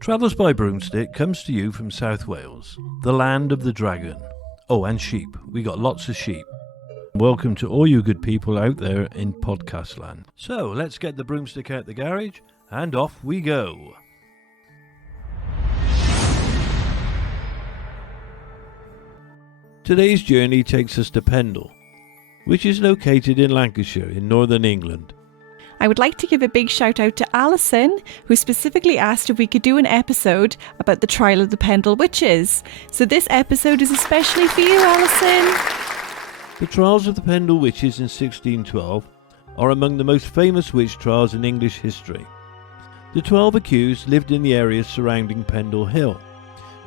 Travels by Broomstick comes to you from South Wales, the land of the dragon. Oh, and sheep. We got lots of sheep. Welcome to all you good people out there in podcast land. So, let's get the broomstick out the garage, and off we go. Today's journey takes us to Pendle, which is located in Lancashire in northern England. I would like to give a big shout out to Alison, who specifically asked if we could do an episode about the trial of the Pendle Witches. So this episode is especially for you, Alison. The trials of the Pendle Witches in 1612 are among the most famous witch trials in English history. The 12 accused lived in the areas surrounding Pendle Hill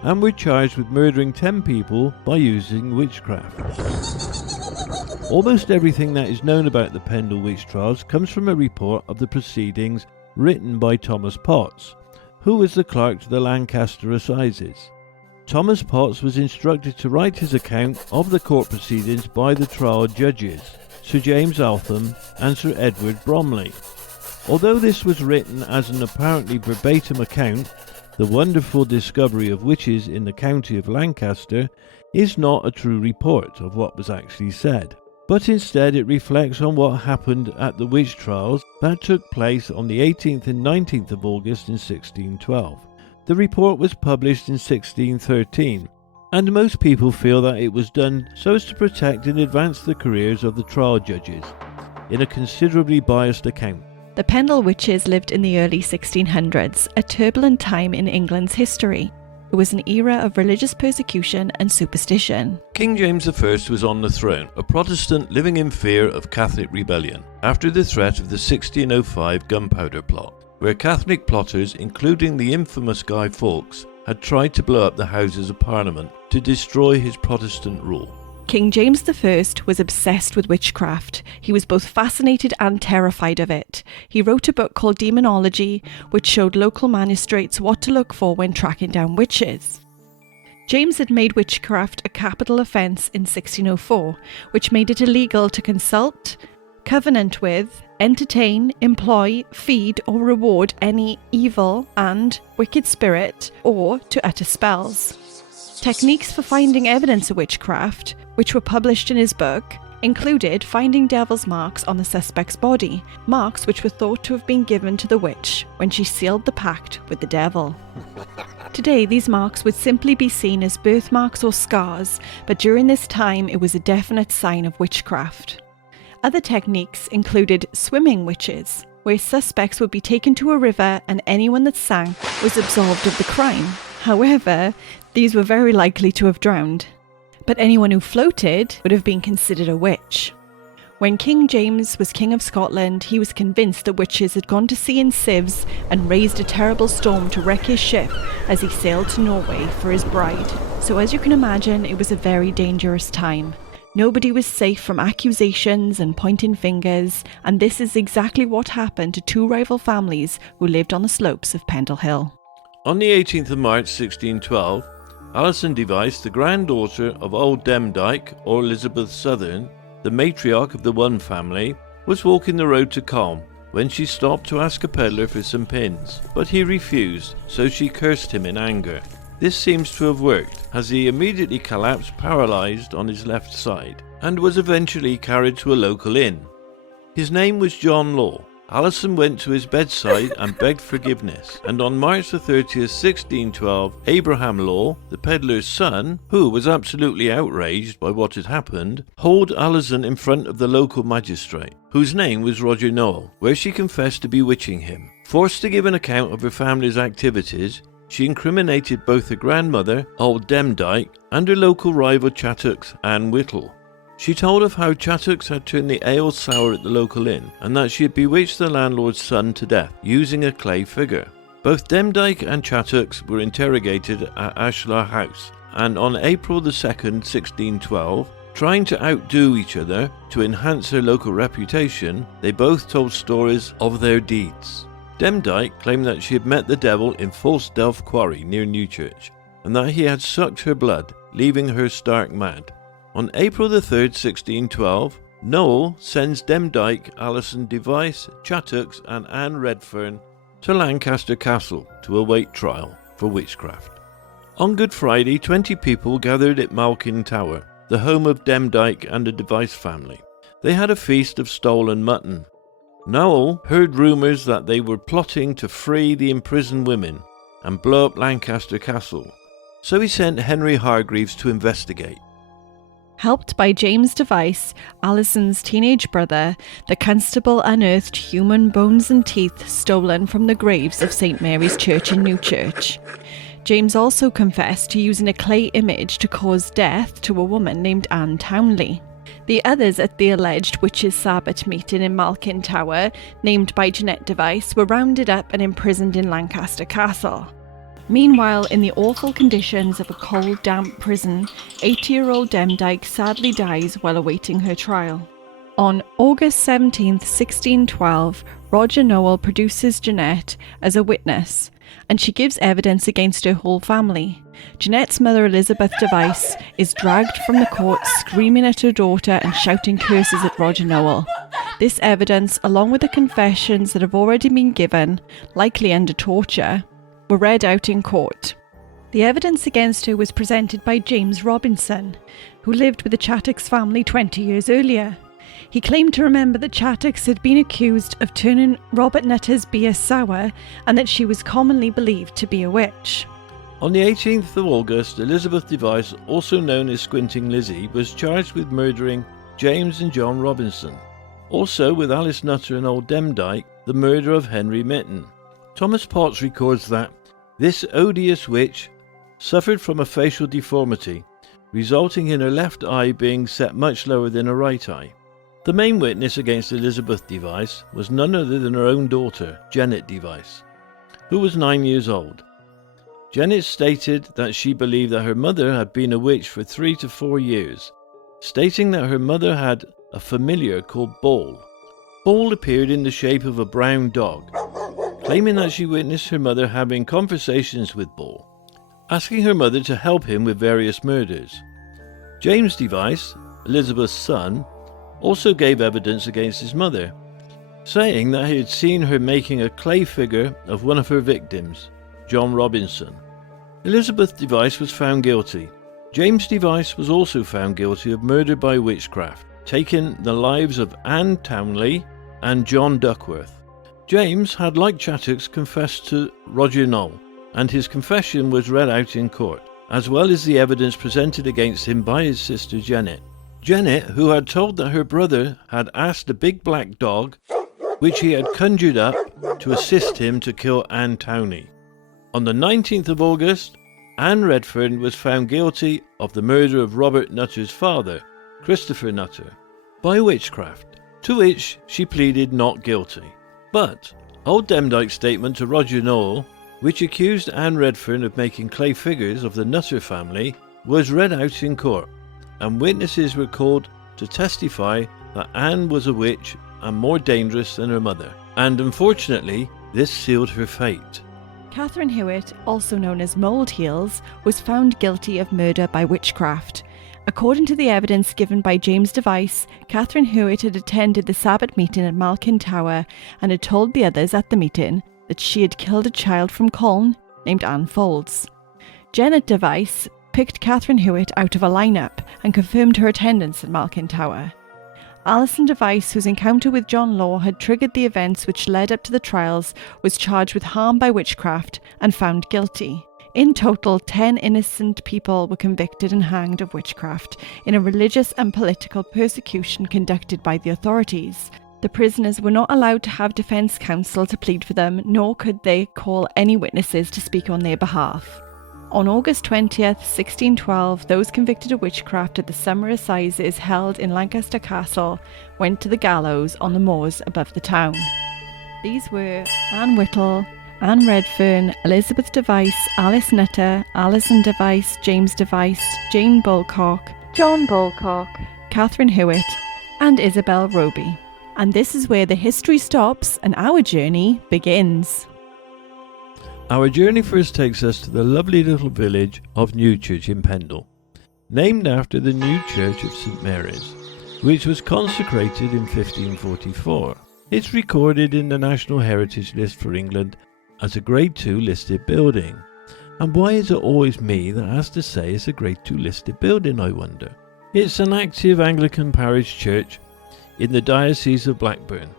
and were charged with murdering 10 people by using witchcraft. Almost everything that is known about the Pendle Witch Trials comes from a report of the proceedings written by Thomas Potts, who was the clerk to the Lancaster Assizes. Thomas Potts was instructed to write his account of the court proceedings by the trial judges, Sir James Altham and Sir Edward Bromley. Although this was written as an apparently verbatim account, the wonderful discovery of witches in the county of Lancaster is not a true report of what was actually said, but instead it reflects on what happened at the witch trials that took place on the 18th and 19th of August in 1612. The report was published in 1613, and most people feel that it was done so as to protect and advance the careers of the trial judges, in a considerably biased account. The Pendle Witches lived in the early 1600s, a turbulent time in England's history. It was an era of religious persecution and superstition. King James I was on the throne, a Protestant living in fear of Catholic rebellion, after the threat of the 1605 Gunpowder Plot, where Catholic plotters, including the infamous Guy Fawkes, had tried to blow up the Houses of Parliament to destroy his Protestant rule. King James I was obsessed with witchcraft. He was both fascinated and terrified of it. He wrote a book called Demonology, which showed local magistrates what to look for when tracking down witches. James had made witchcraft a capital offence in 1604, which made it illegal to consult, covenant with, entertain, employ, feed or reward any evil and wicked spirit, or to utter spells. Techniques for finding evidence of witchcraft, which were published in his book, included finding devil's marks on the suspect's body, marks which were thought to have been given to the witch when she sealed the pact with the devil. Today, these marks would simply be seen as birthmarks or scars, but during this time it was a definite sign of witchcraft. Other techniques included swimming witches, where suspects would be taken to a river and anyone that sank was absolved of the crime. However, these were very likely to have drowned. But anyone who floated would have been considered a witch. When King James was King of Scotland, he was convinced that witches had gone to sea in sieves and raised a terrible storm to wreck his ship as he sailed to Norway for his bride. So as you can imagine, it was a very dangerous time. Nobody was safe from accusations and pointing fingers, and this is exactly what happened to two rival families who lived on the slopes of Pendle Hill. On the 18th of March 1612, Alison Device, the granddaughter of Old Demdike, or Elizabeth Southern, the matriarch of the one family, was walking the road to Calm when she stopped to ask a peddler for some pins, but he refused, so she cursed him in anger. This seems to have worked, as he immediately collapsed paralysed on his left side, and was eventually carried to a local inn. His name was John Law. Alison went to his bedside and begged forgiveness, and on March the 30th, 1612, Abraham Law, the peddler's son, who was absolutely outraged by what had happened, hauled Alison in front of the local magistrate, whose name was Roger Noel, where she confessed to bewitching him. Forced to give an account of her family's activities, she incriminated both her grandmother, Old Demdike, and her local rival Chattox, Anne Whittle. She told of how Chattox had turned the ale sour at the local inn, and that she had bewitched the landlord's son to death, using a clay figure. Both Demdike and Chattox were interrogated at Ashlar House, and on April the 2nd, 1612, trying to outdo each other to enhance their local reputation, they both told stories of their deeds. Demdike claimed that she had met the devil in False Delph Quarry near Newchurch, and that he had sucked her blood, leaving her stark mad. On April the 3rd, 1612, Noel sends Demdike, Alison Device, Chattox and Anne Redfern to Lancaster Castle to await trial for witchcraft. On Good Friday, 20 people gathered at Malkin Tower, the home of Demdike and the Device family. They had a feast of stolen mutton. Noel heard rumours that they were plotting to free the imprisoned women and blow up Lancaster Castle, so he sent Henry Hargreaves to investigate. Helped by James Device, Alison's teenage brother, the constable unearthed human bones and teeth stolen from the graves of St. Mary's Church in Newchurch. James also confessed to using a clay image to cause death to a woman named Anne Townley. The others at the alleged witches' Sabbath meeting in Malkin Tower, named by Jeanette Device, were rounded up and imprisoned in Lancaster Castle. Meanwhile, in the awful conditions of a cold, damp prison, 80-year-old Demdike sadly dies while awaiting her trial. On August 17th, 1612, Roger Noel produces Jeanette as a witness, and she gives evidence against her whole family. Jeanette's mother, Elizabeth Device, is dragged from the court screaming at her daughter and shouting curses at Roger Noel. This evidence, along with the confessions that have already been given, likely under torture, were read out in court. The evidence against her was presented by James Robinson, who lived with the Chattox family 20 years earlier. He claimed to remember that Chattox had been accused of turning Robert Nutter's beer sour and that she was commonly believed to be a witch. On the 18th of August, Elizabeth Device, also known as Squinting Lizzie, was charged with murdering James and John Robinson. Also, with Alice Nutter and Old Demdike, the murder of Henry Mitten. Thomas Potts records that this odious witch suffered from a facial deformity, resulting in her left eye being set much lower than her right eye. The main witness against Elizabeth Device was none other than her own daughter, Janet Device, who was 9 years old. Janet stated that she believed that her mother had been a witch for 3 to 4 years, stating that her mother had a familiar called Ball. Ball appeared in the shape of a brown dog, claiming that she witnessed her mother having conversations with Ball, asking her mother to help him with various murders. James Device, Elizabeth's son, also gave evidence against his mother, saying that he had seen her making a clay figure of one of her victims, John Robinson. Elizabeth Device was found guilty. James Device was also found guilty of murder by witchcraft, taking the lives of Anne Townley and John Duckworth. James had, like Chattox, confessed to Roger Noel, and his confession was read out in court, as well as the evidence presented against him by his sister Janet. Janet, who had told that her brother had asked a big black dog, which he had conjured up, to assist him to kill Anne Townley. On the 19th of August, Anne Redfern was found guilty of the murder of Robert Nutter's father, Christopher Nutter, by witchcraft, to which she pleaded not guilty. But Old Demdike's statement to Roger Noel, which accused Anne Redfern of making clay figures of the Nutter family, was read out in court, and witnesses were called to testify that Anne was a witch and more dangerous than her mother, and unfortunately this sealed her fate. Catherine Hewitt, also known as Mould Heels, was found guilty of murder by witchcraft. According to the evidence given by James Device, Catherine Hewitt had attended the Sabbath meeting at Malkin Tower and had told the others at the meeting that she had killed a child from Colne named Anne Folds. Janet Device picked Catherine Hewitt out of a lineup and confirmed her attendance at Malkin Tower. Alison Device, whose encounter with John Law had triggered the events which led up to the trials, was charged with harm by witchcraft and found guilty. In total, 10 innocent people were convicted and hanged of witchcraft in a religious and political persecution conducted by the authorities. The prisoners were not allowed to have defence counsel to plead for them, nor could they call any witnesses to speak on their behalf. On August 20th, 1612, those convicted of witchcraft at the summer assizes held in Lancaster Castle went to the gallows on the moors above the town. These were Anne Whittle, Anne Redfern, Elizabeth Device, Alice Nutter, Alison Device, James Device, Jane Bulcock, John Bulcock, Catherine Hewitt, and Isabel Roby. And this is where the history stops and our journey begins. Our journey first takes us to the lovely little village of Newchurch in Pendle. named after the Newchurch of St Mary's, which was consecrated in 1544. It's recorded in the National Heritage List for England as a Grade 2 listed building. And why is it always me that has to say it's a Grade 2 listed building, I wonder? It's an active Anglican parish church in the Diocese of Blackburn.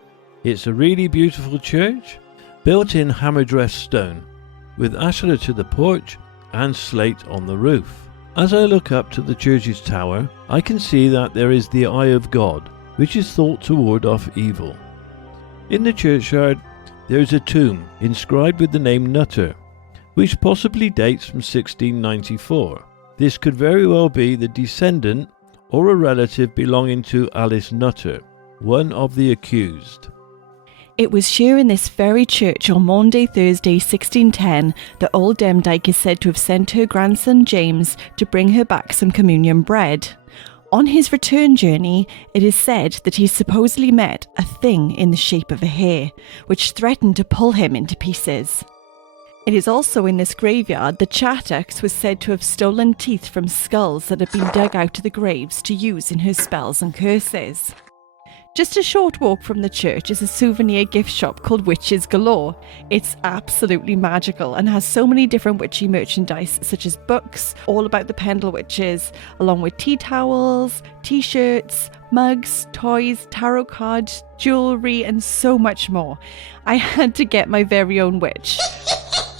It's a really beautiful church, built in hammer-dressed stone, with ashlar to the porch and slate on the roof. As I look up to the church's tower, I can see that there is the Eye of God, which is thought to ward off evil. In the churchyard, there is a tomb inscribed with the name Nutter, which possibly dates from 1694. This could very well be the descendant or a relative belonging to Alice Nutter, one of the accused. It was here in this very church on Maunday Thursday 1610 that old Demdike is said to have sent her grandson James to bring her back some communion bread. On his return journey, it is said that he supposedly met a thing in the shape of a hare, which threatened to pull him into pieces. It is also in this graveyard that Chattox was said to have stolen teeth from skulls that had been dug out of the graves to use in her spells and curses. Just a short walk from the church is a souvenir gift shop called Witches Galore. It's absolutely magical and has so many different witchy merchandise, such as books all about the Pendle Witches, along with tea towels, t-shirts, mugs, toys, tarot cards, jewellery and so much more. I had to get my very own witch.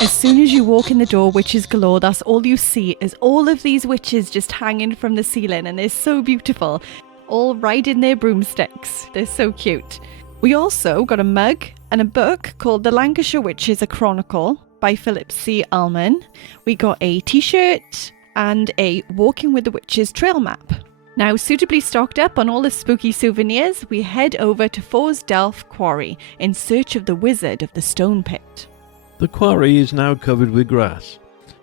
As soon as you walk in the door, Witches Galore, that's all you see is all of these witches just hanging from the ceiling, and they're so beautiful. All riding their broomsticks. They're so cute. We also got a mug and a book called The Lancashire Witches, a Chronicle by Philip C. Allman. We got a t-shirt and a Walking with the Witches trail map. Now, suitably stocked up on all the spooky souvenirs, we head over to Forsdelf Quarry in search of the wizard of the stone pit. The quarry is now covered with grass,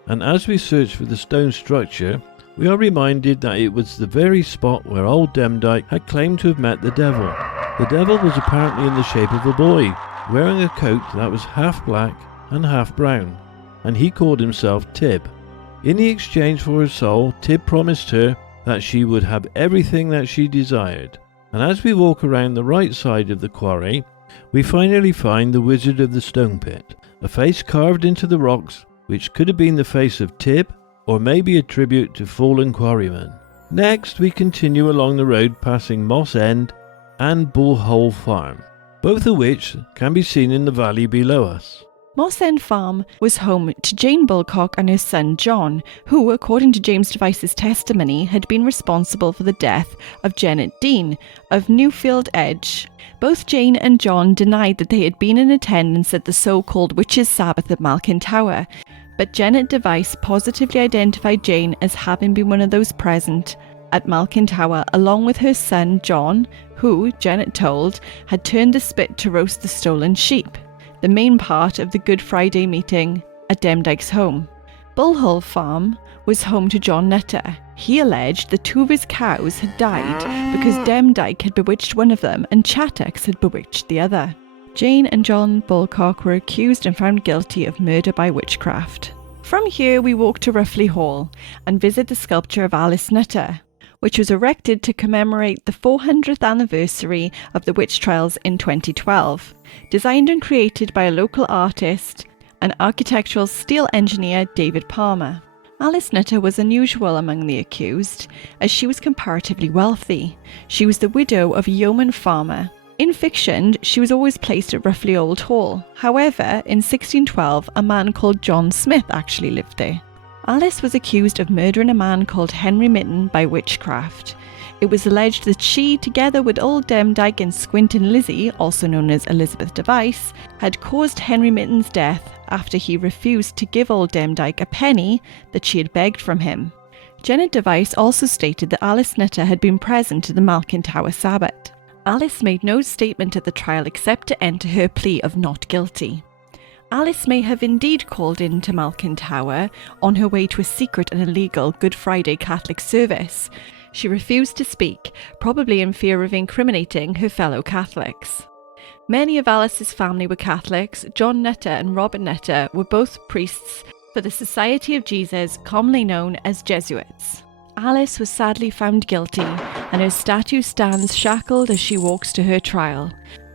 and as we search for the stone structure, we are reminded that it was the very spot where old Demdike had claimed to have met the devil. The devil was apparently in the shape of a boy, wearing a coat that was half black and half brown, and he called himself Tib. In the exchange for her soul, Tib promised her that she would have everything that she desired. And as we walk around the right side of the quarry, we finally find the wizard of the stone pit, a face carved into the rocks which could have been the face of Tib, or maybe a tribute to fallen quarrymen. Next, we continue along the road passing Moss End and Bull Hole Farm, both of which can be seen in the valley below us. Moss End Farm was home to Jane Bulcock and her son John, who, according to James Device's testimony, had been responsible for the death of Janet Dean of Newfield Edge. Both Jane and John denied that they had been in attendance at the so-called Witches' Sabbath at Malkin Tower, but Janet Device positively identified Jane as having been one of those present at Malkin Tower, along with her son John, who, Janet told, had turned the spit to roast the stolen sheep, the main part of the Good Friday meeting at Demdike's home. Bullhull Farm was home to John Nutter. He alleged that two of his cows had died because Demdike had bewitched one of them and Chattox had bewitched the other. Jane and John Bulcock were accused and found guilty of murder by witchcraft. From here we walk to Ruffley Hall and visit the sculpture of Alice Nutter, which was erected to commemorate the 400th anniversary of the witch trials in 2012. Designed and created by a local artist and architectural steel engineer David Palmer. Alice Nutter was unusual among the accused, as she was comparatively wealthy. She was the widow of a yeoman farmer. In fiction, she was always placed at Ruffley Old Hall. However, in 1612, a man called John Smith actually lived there. Alice was accused of murdering a man called Henry Mitten by witchcraft. It was alleged that she, together with old Demdike and Squintin Lizzie, also known as Elizabeth Device, had caused Henry Mitten's death after he refused to give old Demdike a penny that she had begged from him. Janet Device also stated that Alice Nutter had been present at the Malkin Tower Sabbath. Alice made no statement at the trial except to enter her plea of not guilty. Alice may have indeed called in to Malkin Tower on her way to a secret and illegal Good Friday Catholic service. She refused to speak, probably in fear of incriminating her fellow Catholics. Many of Alice's family were Catholics. John Nutter and Robert Nutter were both priests for the Society of Jesus, commonly known as Jesuits. Alice was sadly found guilty, and her statue stands shackled as she walks to her trial.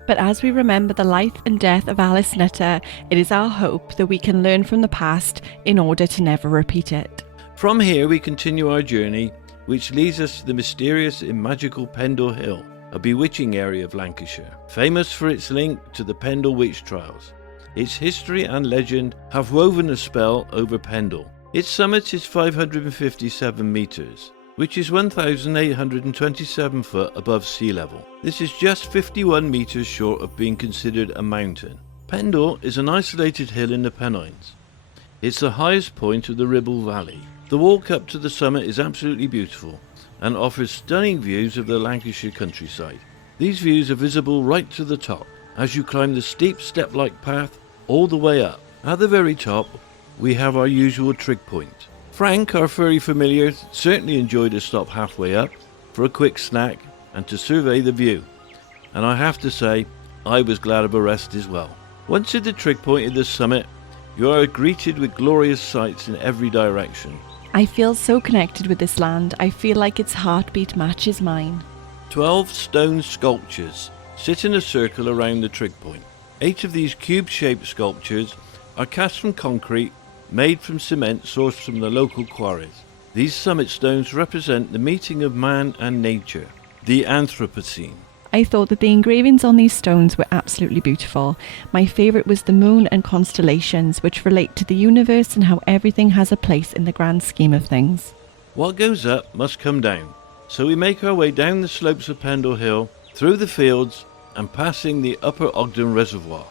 But as we remember the life and death of Alice Nutter, it is our hope that we can learn from the past in order to never repeat it. From here we continue our journey, which leads us to the mysterious and magical Pendle Hill, a bewitching area of Lancashire, famous for its link to the Pendle Witch Trials. Its history and legend have woven a spell over Pendle. Its summit is 557 metres, which is 1,827 foot above sea level. This is just 51 metres short of being considered a mountain. Pendle is an isolated hill in the Pennines. It's the highest point of the Ribble Valley. The walk up to the summit is absolutely beautiful and offers stunning views of the Lancashire countryside. These views are visible right to the top as you climb the steep step-like path all the way up. At the very top, we have our usual trig point. Frank, our furry familiar, certainly enjoyed a stop halfway up for a quick snack and to survey the view. And I have to say, I was glad of a rest as well. Once at the trig point of the summit, you are greeted with glorious sights in every direction. I feel so connected with this land. I feel like its heartbeat matches mine. 12 stone sculptures sit in a circle around the trig point. 8 of these cube-shaped sculptures are cast from concrete made from cement sourced from the local quarries. These summit stones represent the meeting of man and nature, the Anthropocene. I thought that the engravings on these stones were absolutely beautiful. My favourite was the moon and constellations, which relate to the universe and how everything has a place in the grand scheme of things. What goes up must come down, so we make our way down the slopes of Pendle Hill, through the fields and passing the Upper Ogden Reservoir,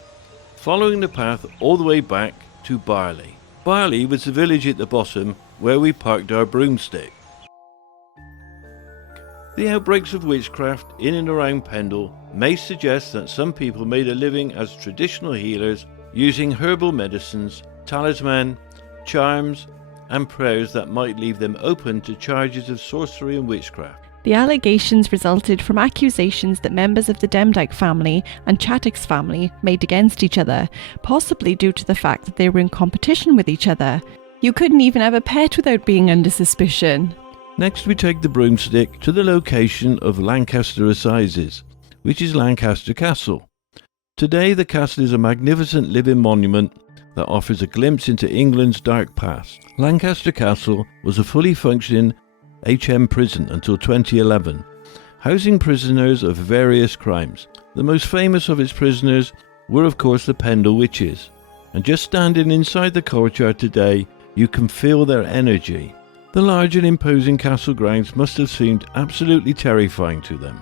following the path all the way back to Barley. Barley was the village at the bottom where we parked our broomstick. The outbreaks of witchcraft in and around Pendle may suggest that some people made a living as traditional healers using herbal medicines, talisman, charms and prayers that might leave them open to charges of sorcery and witchcraft. The allegations resulted from accusations that members of the Demdike family and Chattox family made against each other, possibly due to the fact that they were in competition with each other. You couldn't even have a pet without being under suspicion. Next we take the broomstick to the location of Lancaster Assizes, which is Lancaster Castle. Today the castle is a magnificent living monument that offers a glimpse into England's dark past. Lancaster Castle was a fully functioning HM prison until 2011, housing prisoners of various crimes. The most famous of its prisoners were of course the Pendle Witches, and just standing inside the courtyard today you can feel their energy. The large and imposing castle grounds must have seemed absolutely terrifying to them.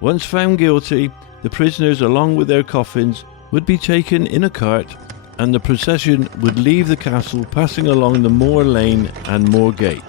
Once found guilty, the prisoners along with their coffins would be taken in a cart and the procession would leave the castle passing along the Moor Lane and Moor Gate.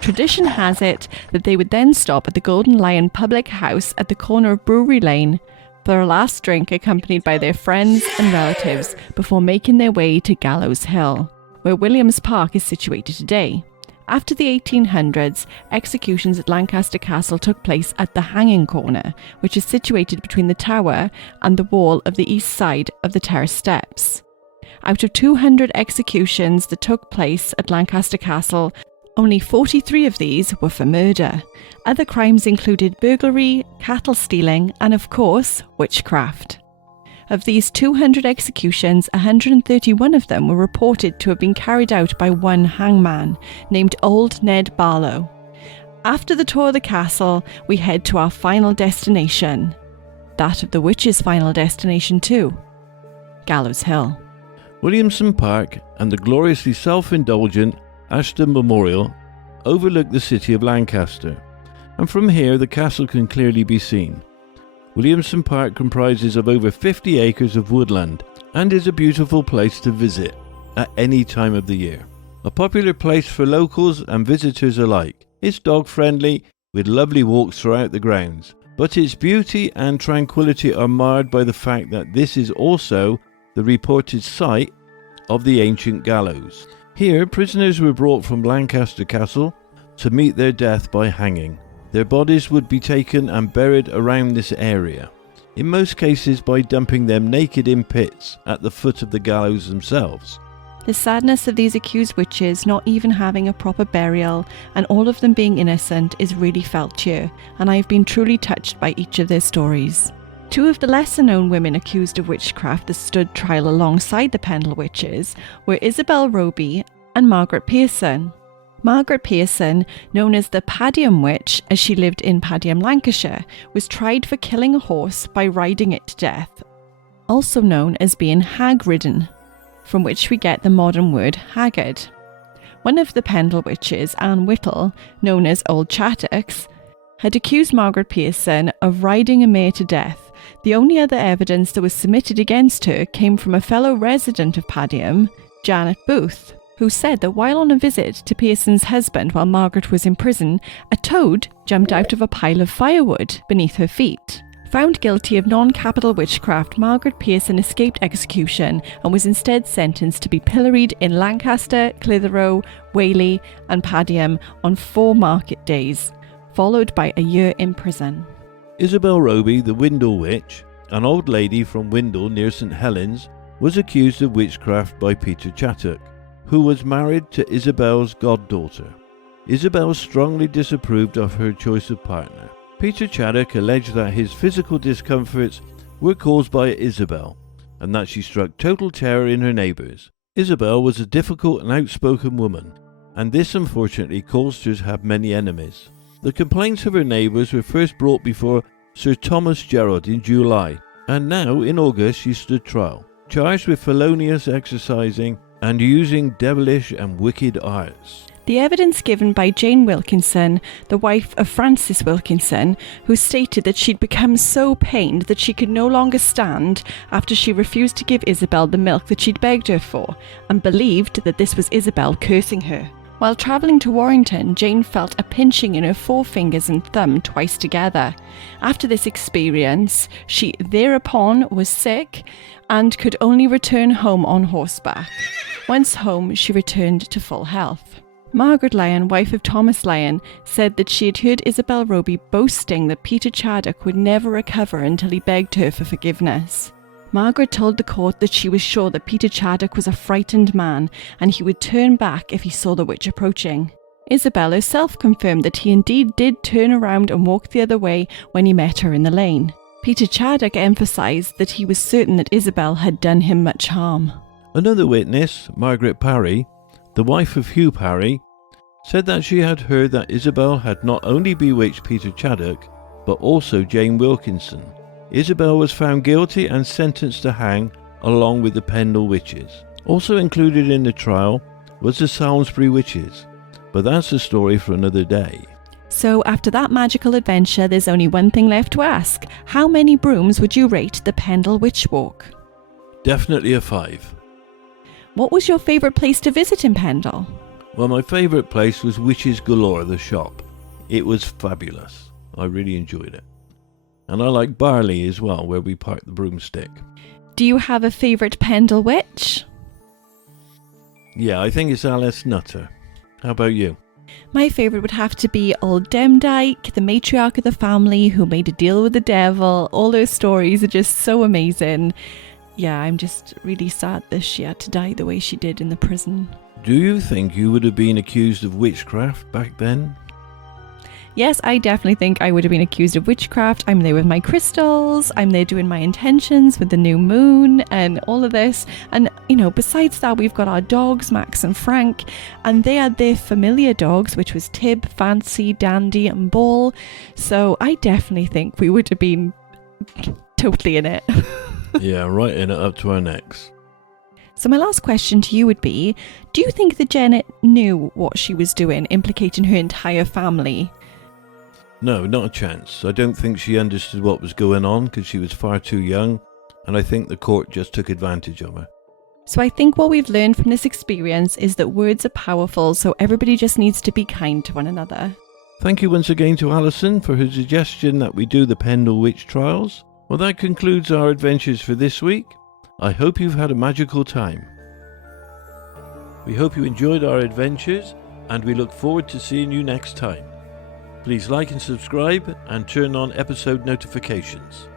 Tradition has it that they would then stop at the Golden Lion public house at the corner of Brewery Lane for a last drink accompanied by their friends and relatives before making their way to Gallows Hill, where Williams Park is situated today. After the 1800s, executions at Lancaster Castle took place at the Hanging Corner, which is situated between the tower and the wall of the east side of the terrace steps. Out of 200 executions that took place at Lancaster Castle, only 43 of these were for murder. Other crimes included burglary, cattle stealing, and of course, witchcraft. Of these 200 executions, 131 of them were reported to have been carried out by one hangman, named Old Ned Barlow. After the tour of the castle, we head to our final destination. That of the witches' final destination too. Gallows Hill. Williamson Park and the gloriously self-indulgent Ashton Memorial overlook the city of Lancaster, and from here the castle can clearly be seen. Williamson Park comprises of over 50 acres of woodland and is a beautiful place to visit at any time of the year. A popular place for locals and visitors alike. It's dog friendly with lovely walks throughout the grounds, but its beauty and tranquility are marred by the fact that this is also the reported site of the ancient gallows. Here prisoners were brought from Lancaster Castle to meet their death by hanging. Their bodies would be taken and buried around this area, in most cases by dumping them naked in pits at the foot of the gallows themselves. The sadness of these accused witches not even having a proper burial and all of them being innocent is really felt here, and I have been truly touched by each of their stories. Two of the lesser known women accused of witchcraft that stood trial alongside the Pendle Witches were Isabel Roby and Margaret Pearson. Margaret Pearson, known as the Padiham Witch as she lived in Padiham, Lancashire, was tried for killing a horse by riding it to death, also known as being hag-ridden, from which we get the modern word haggard. One of the Pendle Witches, Anne Whittle, known as Old Chattocks, had accused Margaret Pearson of riding a mare to death. The only other evidence that was submitted against her came from a fellow resident of Padiham, Janet Booth, who said that while on a visit to Pearson's husband while Margaret was in prison, a toad jumped out of a pile of firewood beneath her feet. Found guilty of non-capital witchcraft, Margaret Pearson escaped execution and was instead sentenced to be pilloried in Lancaster, Clitheroe, Whaley and Padiham on 4 market days, followed by a year in prison. Isabel Roby, the Windle Witch, an old lady from Windle near St Helens, was accused of witchcraft by Peter Chattock, who was married to Isabel's goddaughter. Isabel strongly disapproved of her choice of partner. Peter Chattock alleged that his physical discomforts were caused by Isabel, and that she struck total terror in her neighbours. Isabel was a difficult and outspoken woman, and this unfortunately caused her to have many enemies. The complaints of her neighbours were first brought before Sir Thomas Gerard in July, and now in August she stood trial, charged with felonious exercising and using devilish and wicked arts. The evidence given by Jane Wilkinson, the wife of Francis Wilkinson, who stated that she'd become so pained that she could no longer stand after she refused to give Isabel the milk that she'd begged her for, and believed that this was Isabel cursing her. While travelling to Warrington, Jane felt a pinching in her forefingers and thumb twice together. After this experience, she thereupon was sick and could only return home on horseback. Once home, she returned to full health. Margaret Lyon, wife of Thomas Lyon, said that she had heard Isabel Roby boasting that Peter Chattock would never recover until he begged her for forgiveness. Margaret told the court that she was sure that Peter Chattock was a frightened man and he would turn back if he saw the witch approaching. Isabel herself confirmed that he indeed did turn around and walk the other way when he met her in the lane. Peter Chattock emphasised that he was certain that Isabel had done him much harm. Another witness, Margaret Parry, the wife of Hugh Parry, said that she had heard that Isabel had not only bewitched Peter Chattock, but also Jane Wilkinson. Isabel was found guilty and sentenced to hang along with the Pendle Witches. Also included in the trial was the Salisbury Witches, but that's a story for another day. So after that magical adventure, there's only one thing left to ask. How many brooms would you rate the Pendle Witch Walk? Definitely a 5. What was your favourite place to visit in Pendle? Well, my favourite place was Witches Galore, the shop. It was fabulous. I really enjoyed it. And I like Barley as well, where we parked the broomstick. Do you have a favourite Pendle Witch? Yeah, I think it's Alice Nutter. How about you? My favourite would have to be Old Demdike, the matriarch of the family who made a deal with the devil. All those stories are just so amazing. Yeah, I'm just really sad that she had to die the way she did in the prison. Do you think you would have been accused of witchcraft back then? Yes, I definitely think I would have been accused of witchcraft. I'm there with my crystals, I'm there doing my intentions with the new moon and all of this. And, you know, besides that, we've got our dogs, Max and Frank, and they had their familiar dogs, which was Tib, Fancy, Dandy and Ball. So I definitely think we would have been totally in it. Yeah, right in it up to our necks. So my last question to you would be, do you think that Janet knew what she was doing, implicating her entire family? No, not a chance. I don't think she understood what was going on because she was far too young, and I think the court just took advantage of her. So I think what we've learned from this experience is that words are powerful, so everybody just needs to be kind to one another. Thank you once again to Alison for her suggestion that we do the Pendle Witch Trials. Well, that concludes our adventures for this week. I hope you've had a magical time. We hope you enjoyed our adventures, and we look forward to seeing you next time. Please like and subscribe and turn on episode notifications.